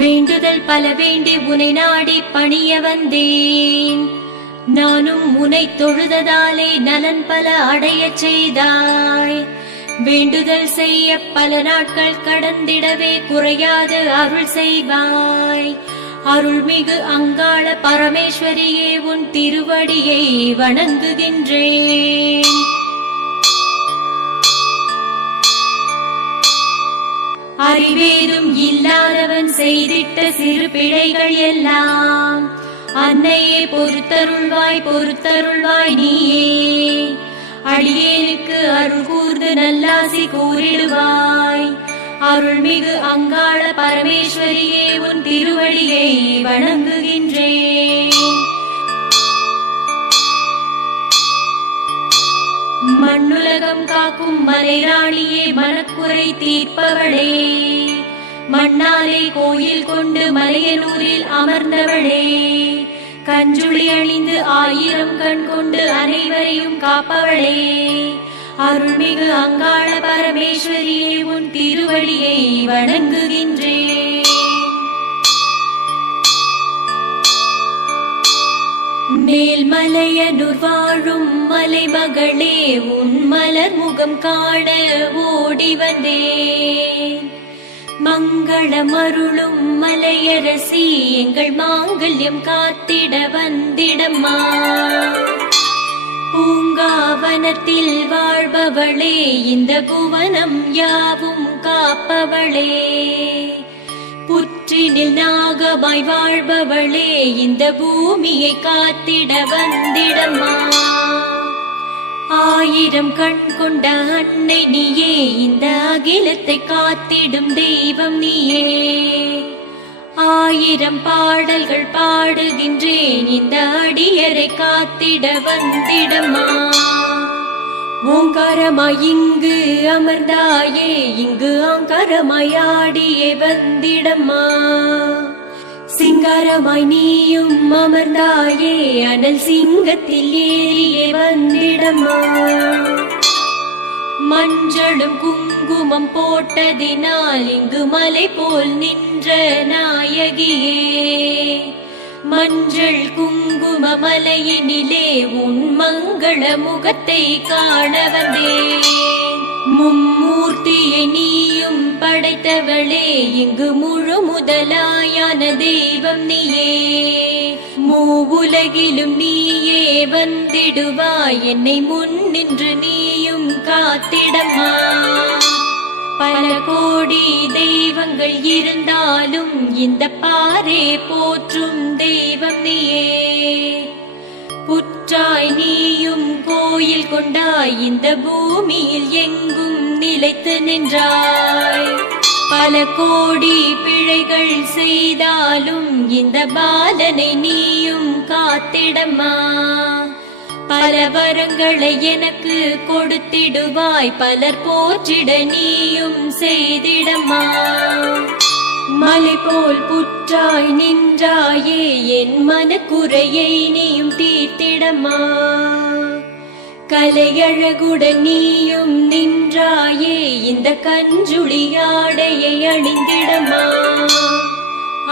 வேண்டுதல் பல வேண்டி உனை நாடி பணிய வந்தேன். நானும் உனை தொழுததாலே நலன் பல அடையச் செய்தாய். வேண்டுதல் செய்ய பல நாட்கள் கடந்திடவே குறையாது அருள் செய்வாய். அருள்மிகு அங்காள பரமேஸ்வரியே உன் திருவடியை வணங்குகின்றேன். அறிவேதும் இல்லாதவன் செய்திட்ட சிறு பிழைகள் எல்லாம் அன்னையே பொறுத்தருள்வாய் பொறுத்தருள்வாய் நீயே. அடியேனுக்கு அருள் கூர்ந்து நல்லாசி கூறிடுவாய். அருள்மிகு அங்காள பரமேஸ்வரியே உன் திருவடியை வணங்குகின்றேன். மண்ணுலகம் காக்கும் மலைராணியே மனக்குறை தீர்ப்பவளே. மண்ணாலே கோயில் கொண்டு மலையனூரில் அமர்ந்தவளே. கஞ்சுளி அணிந்து 1000 கண் கொண்டு அனைவரையும் காப்பவளே. அருள்மிகு அங்காள பரமேஸ்வரியே உன் திருவடியை வணங்குகின்றேன். மேல்மலையனூர் வாழும் மலைமகளே உன் மலர் முகம் காண ஓடி வந்தேன். மங்களமருளும் மலையரசி எங்கள் மாங்கல்யம் காத்திட வந்திடம்மா. பூங்காவனத்தில் வாழ்பவளே இந்த புவனம் யாவும் காப்பவளே. புற்றினில் நாகமாய் வாழ்பவளே இந்த பூமியை காத்திட வந்திடம்மா. 1000 கண் கொண்ட அன்னை நீயே இந்த அகிலத்தை காத்திடும் தெய்வம் நீயே. 1000 பாடல்கள் பாடுகின்றேன் இந்த அடியரை காத்திட வந்திடம்மா. ஓங்காரமாய் இங்கு அமர்ந்தாயே இங்கு ஆங்காரமாய் ஆடியே வந்திடம்மா. சிங்காரமாய் நீயும் அமர்ந்தாயே அனல் சிங்கத்தில் ஏறியே வந்திடம்மா. மஞ்சளும் குங்குமம் போட்டதினால் இங்கு மலை போல் நின்ற நாயகியே. மஞ்சள் குங்கும மலையினிலே உன் மங்கள முகத்தை காண வந்தேன். மும்மூர்த்தியை நீயும் படைத்தவளே இங்கு முழு முதலாயான தெய்வம் நீயே. மூவுலகிலும் நீயே வந்திடுவாய் என்னை முன் நின்று நீயும் காத்திடம்மா. பல கோடி தெய்வங்கள் இருந்தாலும் இந்த பாரே போற்றும் தெய்வம் நீயே. புற்றாய் நீயும் கோயில் கொண்டாய் இந்த பூமியில் எங்கும் நிலைத்து நின்றாய். பல கோடி பிழைகள் செய்தாலும் இந்த பாலனை நீயும் காத்திடம்மா. பல வரங்களை எனக்கு கொடுத்திடுவாய் பலர் போற்றிட நீயும் செய்திடம்மா. மலை போல் புற்றாய் நின்றாயே என் மனக்குறையை நீயும் தீர்த்திடம்மா. கலையழகுடன் நீயும் நின்றாயே இந்த கஞ்சுளியாடையை அணிந்திடம்மா.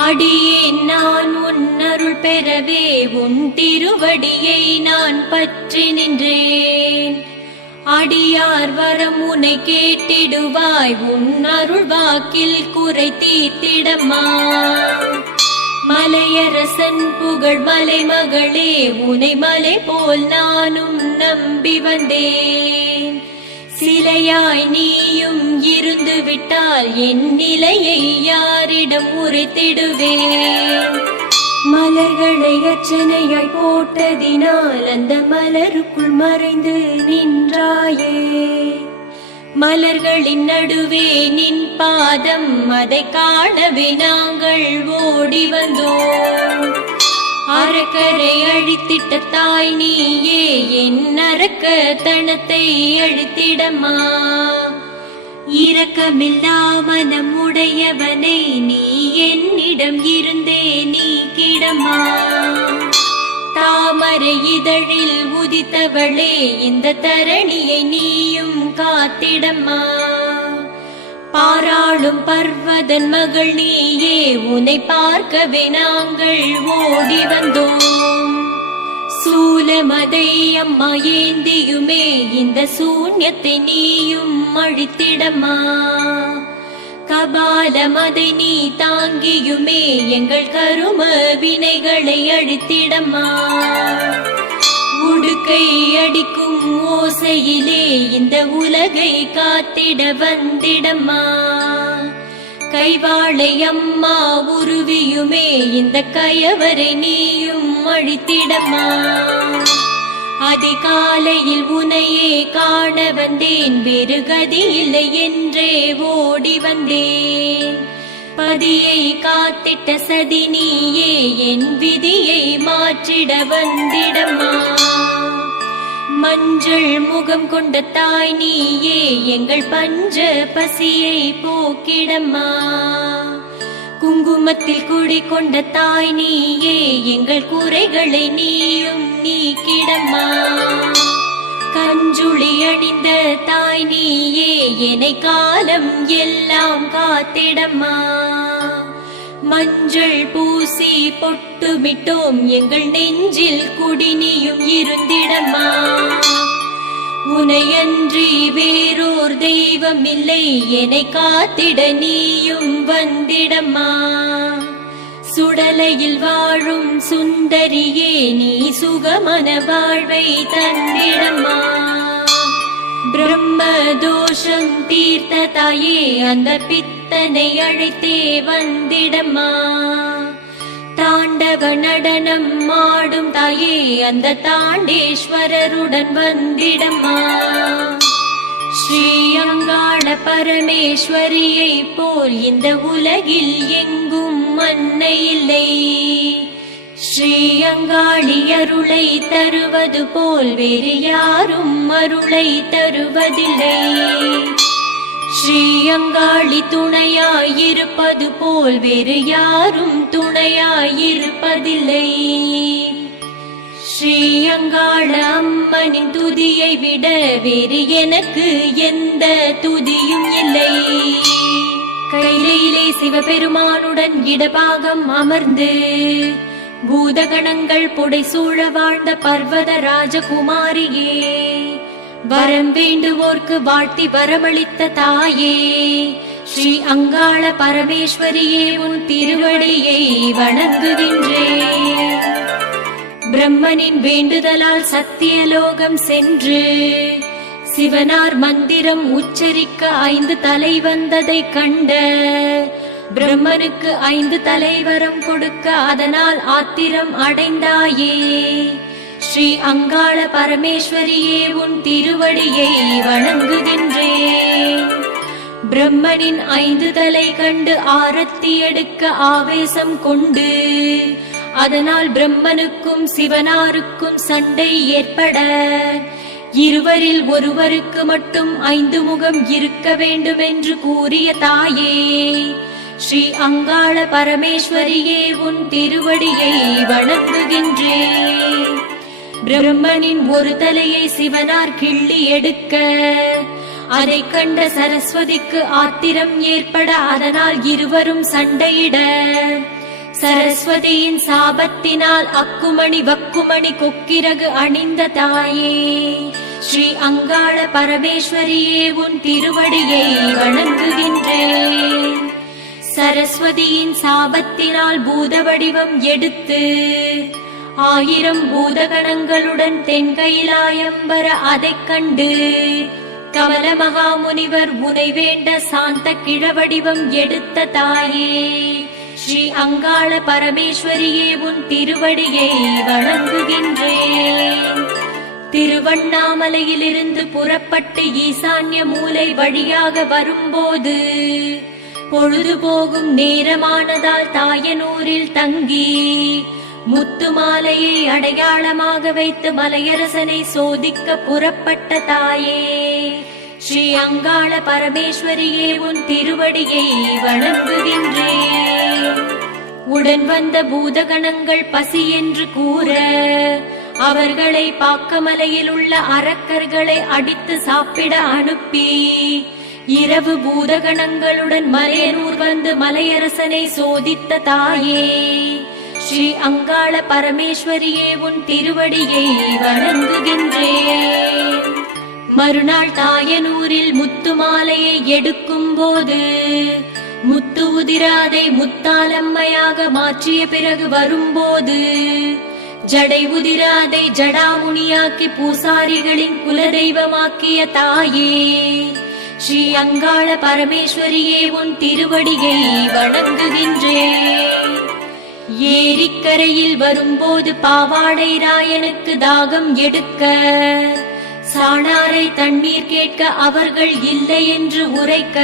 அடியேன் நான் உன் அருள் பெறவே உன் திருவடியை நான் பற்றி நின்றேன். அடியார் வரம் உனை கேட்டிடுவாய் உன் அருள் வாக்கில் குறை தீர்த்திடம்மா. மலையரசன் புகழ் மலைமகளே உனை மலை போல் நானும் நம்பி வந்தேன். சிலையாய் நீயும் இருந்து விட்டால் என் நிலையை யாரிடம் உரைத்திடுவேன். மலர்களை அர்ச்சனையாய் போட்டதினால் அந்த மலருக்குள் மறைந்து நின்றாயே. மலர்களின் நடுவே நின் பாதம் அதை காணவே நாங்கள் ஓடி வந்தோம். அரக்கரை அழித்திட்ட தாய் நீயே என் அரக்க தனத்தை அழித்திடம்மா. இரக்கமில்லா மனம் உடையவனை நீ என்னிடம் இருந்தே நீக்கிடம்மா. தாமரை இதழில் உதித்தவளே இந்த தரணியை நீயும் காத்திடம்மா. பாராளும் பர்வதன் மகள் நீயே, உன்னை பார்க்கவே நாங்கள் ஓடி வந்தோம். சூலமதை அம்மா ஏந்தியுமே, இந்த சூன்யத்தை நீயும் அழித்திடம்மா. கபாலமதை நீ தாங்கியுமே, எங்கள் கரும வினைகளை அழித்திடம்மா. உடுக்கை அடிக்கும் ஓசையிலே இந்த உலகை காத்திட வந்திடம்மா. கைவாளை அம்மா உருவியுமே, இந்த கயவரை நீயும் அழித்திடம்மா. அதிகாலையில் உனையே காண வந்தேன், வேறு கதி இல்லை என்றே ஓடி வந்தேன். பதியை காத்திட்ட சதி நீயே, என் விதியை மாற்றிட வந்திடம்மா. மஞ்சள் முகம் கொண்ட தாய் நீயே, எங்கள் பஞ்ச பசியை போக்கிடம்மா. குங்குமத்தில் குடிகொண்ட தாய் நீயே, எங்கள் குறைகளை நீயும் நீக்கிடம்மா. கஞ்சுளி அணிந்த தாய் நீயே, என்னை காலம் எல்லாம் காத்திடம்மா. மஞ்சள் பூசி பொட்டுமிட்டோம், எங்கள் நெஞ்சில் குடினியும் இருந்திடம்மா. உனையன்றி வேறோர் தெய்வம் இல்லை, என்னை காத்திட நீயும் வந்திடம்மா. சுடலையில் வாழும் சுந்தரியே, நீ சுகமன வாழ்வை தந்திடம்மா. பிரம்ம தோஷம் தீர்த்த தாயே, அந்த பித்தனை அழைத்தே வந்திடம்மா. தாண்டவ நடனம் ஆடும் தாயே, அந்த தாண்டேஸ்வரருடன் வந்திடம்மா. ஸ்ரீ அங்காள பரமேஸ்வரியை போல் இந்த உலகில் எங்கும் அன்னை இல்லை. ஸ்ரீ அங்காளி அருளை தருவது போல் வேறு யாரும் அருளை தருவதில்லை. ஸ்ரீ அங்காளி துணையாயிருப்பது போல் வேறு யாரும் துணையாயிருப்பதில்லை. ஸ்ரீ அங்காள அம்மனின் துதியை விட வேறு எனக்கு எந்த துதியும் இல்லை. கையிலே சிவபெருமானுடன் இடபாகம் அமர்ந்து பூதகணங்கள் புடைசூழ வாழ்ந்த பர்வத ராஜகுமாரியே, வரம் வேண்டுவோர்க்கு வாழ்த்தி வரமளித்த தாயே, ஸ்ரீ அங்காள பரமேஸ்வரியே, உன் திருவடியை வணங்குகின்றேன். பிரம்மனின் வேண்டுதலால் சத்தியலோகம் சென்று சிவனார் மந்திரம் உச்சரிக்க 5 தலை வந்ததை கண்ட பிரம்மனுக்கு 5 தலைவரம் கொடுக்க அதனால் ஆத்திரம் அடைந்தாயே. ஸ்ரீ அங்காள பரமேஸ்வரியே, உன் திருவடியை வணங்குகின்றேன். பிரம்மனின் 5 தலை கண்டு ஆரத்தி எடுக்க ஆவேசம் கொண்டு அதனால் பிரம்மனுக்கும் சிவனாருக்கும் சண்டை ஏற்பட இருவரில் ஒருவருக்கு மட்டும் 5 முகம் இருக்க வேண்டும் என்று கூறிய தாயே, ஸ்ரீ அங்காள பரமேஸ்வரியே, உன் திருவடியை வணங்குகின்றேன். பிரம்மனின் ஒரு தலையை சிவனார் கிள்ளி எடுக்க அதை கண்ட சரஸ்வதிக்கு ஆத்திரம் ஏற்பட அதனால் இருவரும் சண்டையிட சரஸ்வதியின் சாபத்தினால் அக்குமணி வக்குமணி கொக்கிரகு அணிந்த தாயே, ஸ்ரீ அங்காள பரமேஸ்வரியே, உன் திருவடியை வணங்குகின்றேன். சரஸ்வதியின் சாபத்தினால் பூத வடிவம் எடுத்து 1000 பூதகணங்களுடன் தென்கையிலாயம் வர அதைக் கண்டு கமல மகாமுனிவர் உனை வேண்ட சாந்த கிழவடிவம் எடுத்த தாயே, ஸ்ரீ அங்காள பரமேஸ்வரியே, உன் திருவடியை வணங்குகின்றேன். திருவண்ணாமலையிலிருந்து புறப்பட்டு ஈசான்ய மூலை வழியாக வரும்போது பொழுது போகும் நேரமானதால் தாயனூரில் தங்கி முத்து மாலையை அடையாளமாக வைத்து மலையரசனை சோதிக்க புறப்பட்ட தாயே, ஸ்ரீ அங்காள பரமேஸ்வரியே, உன் திருவடியை வணங்குகின்றேன். உடன் வந்த பூதகணங்கள் பசி என்று கூற அவர்களை பாக்கமலையில் உள்ள அரக்கர்களை அடித்து சாப்பிட அனுப்பி இரவு பூதகணங்களுடன் மலையனூர் வந்து மலையரசனை சோதித்த தாயே ஸ்ரீ அங்காள பரமேஸ்வரியே உன் திருவடியை வணங்குகின்றேன். மறுநாள் தாயனூரில் முத்து மாலையை எடுக்கும் போது முத்து உதிராதை முத்தாலம்மையாக மாற்றிய பிறகு வரும்போது ஜடை உதிராதை ஜடாமுனியாக்கி பூசாரிகளின் குலதெய்வமாக்கிய தாயே ஸ்ரீ அங்காள பரமேஸ்வரியே உன் திருவடியை வணங்குகின்றேன். ஏரிக்கரையில் வரும்போது பாவாடை ராயனுக்கு தாகம் எடுக்க சாணாரை தண்ணீர் கேட்க அவர்கள் இல்லை என்று உரைக்க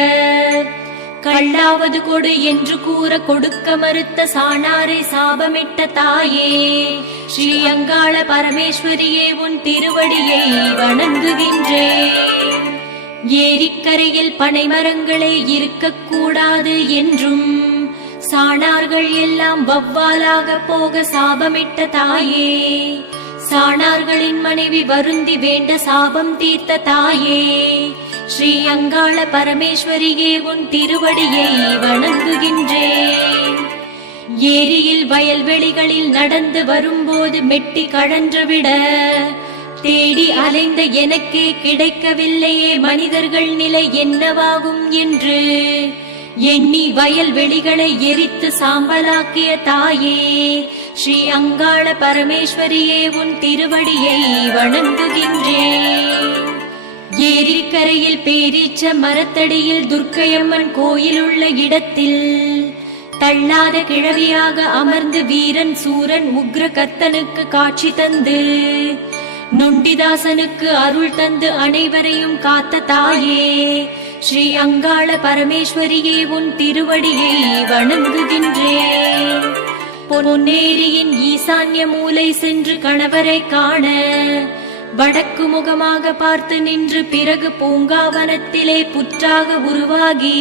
கள்ளாவது கொடு என்று கூற கொடுக்க மறுத்த சாணாரை சாபமிட்ட தாயே ஸ்ரீ அங்காள பரமேஸ்வரியே உன் திருவடியை வணங்குகின்றேன். ஏரிக்கரையில் பனைமரங்களே இருக்கக்கூடாது என்றும் சாணார்கள் எல்லாம் வவ்வாலாக போக சாபமிட்ட தாயே சாணார்களின் மனைவி வருந்தி வேண்ட சாபம் தீர்த்த தாயே ஸ்ரீ அங்காள பரமேஸ்வரியே உன் திருவடியை வணங்குகின்றேன். ஏரியில் வயல்வெளிகளில் நடந்து வரும்போது மெட்டி கழன்றுவிட தேடி அலைந்த எனக்கே கிடைக்கவில்லையே மனிதர்கள் நிலை என்னவாகும் என்று எண்ணி வயல்வெளிகளை எரித்து சாம்பலாக்கிய தாயே ஸ்ரீ அங்காள பரமேஸ்வரியே உன் திருவடியை வணங்குகின்றேன். ஏரிக்கரையில் பேரீச்ச மரத்தடியில் துர்க்கையம்மன் கோயில் உள்ள இடத்தில் தள்ளாத கிழவியாக அமர்ந்து வீரன் சூரன் உக்ர கர்த்தனுக்கு காட்சி தந்து நொண்டிதாசனுக்கு அருள் தந்து அனைவரையும் காத்த தாயே ஸ்ரீ அங்காள பரமேஸ்வரியே உன் திருவடியை வணங்குகின்றேன். பொன்னேரியின் ஈசான்ய மூலை சென்று கணவரை காண வடக்கு முகமாக பார்த்து நின்று பிறகு பூங்காவனத்திலே புற்றாக உருவாகி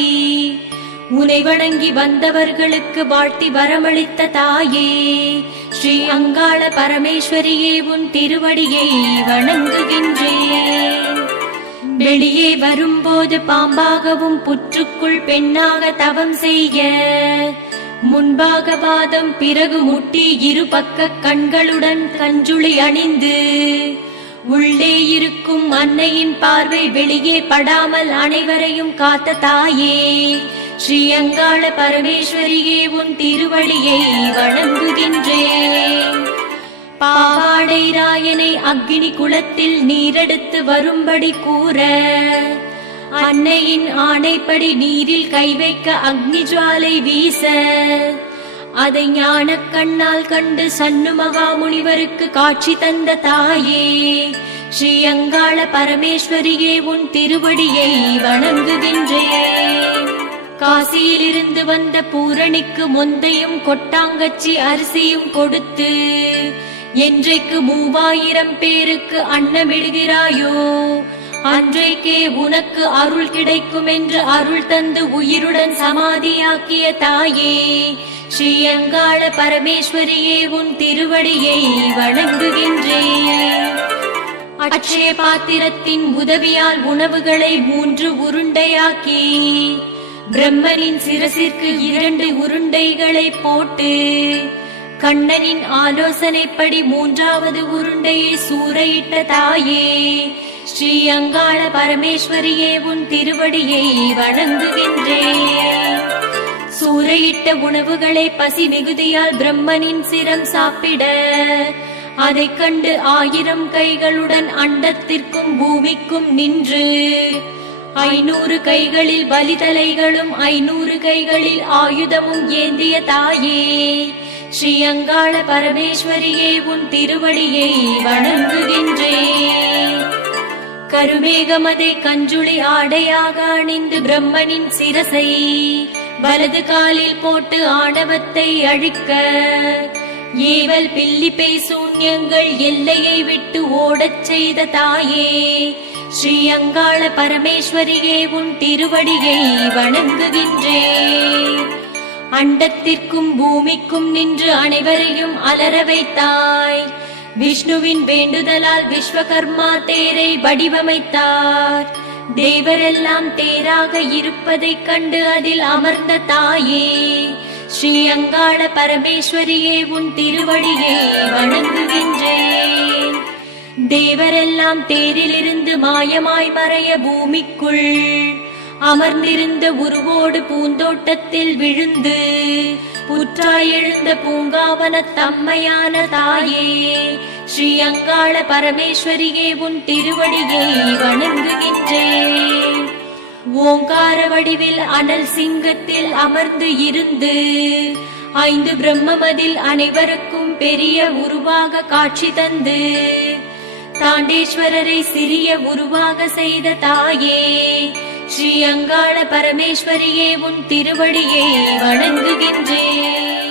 உனை வணங்கி வந்தவர்களுக்கு வாழ்த்தி வரமளித்த தாயே ஸ்ரீ அங்காள பரமேஸ்வரியே உன் திருவடியை வணங்குகின்றேன். வெளியே வரும்போது பாம்பாகவும் புற்றுக்குள் பெண்ணாக தவம் செய்ய முன்பாக பாதம் பிறகு முட்டி இரு பக்க கண்களுடன் கஞ்சுளி அணிந்து உள்ளே இருக்கும் அன்னையின் பார்வை வெளியே படாமல் அனைவரையும் காத்த தாயே ஸ்ரீ அங்காள பரமேஸ்வரியே உன் திருவடியை வணங்குகின்றேன். பாவாடை ராயனை அக்னி குளத்தில் நீரெடுத்து வரும்படி கூற அன்னையின் ஆணைப்படி நீரில் கை வைக்க அக்னி ஜுவாலை வீச அதை ஞான கண்ணால் கண்டு சன்னு மகாமுனிவருக்கு காட்சி தந்த தாயே ஸ்ரீ அங்காள பரமேஸ்வரியே உன் திருவடியை வணங்குகின்றேன். காசியிலிருந்து வந்த பூரணிக்கு மொந்தையும் கொட்டாங்கச்சி அரிசியும் கொடுத்து என்றைக்கு 3000 பேருக்கு அன்னமிடுகிறாயோ அன்றைக்கே உனக்கு அருள் கிடைக்கும் என்று அருள் தந்து உயிருடன் சமாதியாக்கிய தாயே ஸ்ரீ அங்காள பரமேஸ்வரியே உன் திருவடியை வணங்குகின்றேன். அட்சய பாத்திரத்தின் உதவியால் உணவுகளை 3 உருண்டையாக்கி பிரம்மனின் சிரசிற்கு 2 உருண்டைகளை போட்டு கண்ணனின் ஆலோசனைப்படி 3வது உருண்டையை சூறையிட்ட தாயே ஸ்ரீ அங்காள பரமேஸ்வரியே உன் திருவடியை வணங்குகின்றேன். சூறையிட்ட உணவுகளை பசி மிகுதியால் பிரம்மனின் சிரம் சாப்பிட அதை கண்டு 1000 கைகளுடன் அண்டத்திற்கும் பூமிக்கும் நின்று 500 கைகளில் பலிதலைகளும் 500 கைகளில் ஆயுதமும் ஏந்திய தாயே ஸ்ரீ அங்காள பரமேஸ்வரியே உன் திருவடியை வணங்குகின்றேன். கருமேகமதை கஞ்சுளி ஆடையாக அணிந்து பிரம்மனின் சிரசை வலது காலில் போட்டு ஆணவத்தை அழிக்க ஏவல் பில்லிப்பை சூன்யங்கள் எல்லையை விட்டு ஓடச் செய்த தாயே ஸ்ரீ அங்காள பரமேஸ்வரியே உன் திருவடியை வணங்குகின்றேன். அண்டத்திற்கும் பூமிக்கும் நின்று அனைவரையும் அலற வைத்தாய். விஷ்ணுவின் வேண்டுதலால் விஸ்வகர்மா தேரை வடிவமைத்தார். தேவரெல்லாம் தேராக இருப்பதைக் கண்டு அதில் அமர்ந்த தாயே ஸ்ரீ அங்காள பரமேஸ்வரியே உன் திருவடியை வணங்குகின்றேன். தேவரெல்லாம் தேரிலிருந்து மாயமாய் மறைய பூமிக்குள் அமர்ந்திருந்த உருவோடு பூந்தோட்டத்தில் விழுந்து புற்றாய் எழுந்த பூங்காவன தம்மையான தாயே ஸ்ரீ அங்காள பரமேஸ்வரியே உன் திருவடியை வணங்குகின்றேன். ஓங்கார வடிவில் அனல் சிங்கத்தில் அமர்ந்து இருந்து 5 பிரம்மமதில் அனைவருக்கும் பெரிய உருவாக காட்சி தந்து தாண்டேஸ்வரரை சிறிய உருவாக செய்த தாயே ஸ்ரீ அங்காள பரமேஸ்வரியே உன் திருவடியை வணங்குகின்றேன்.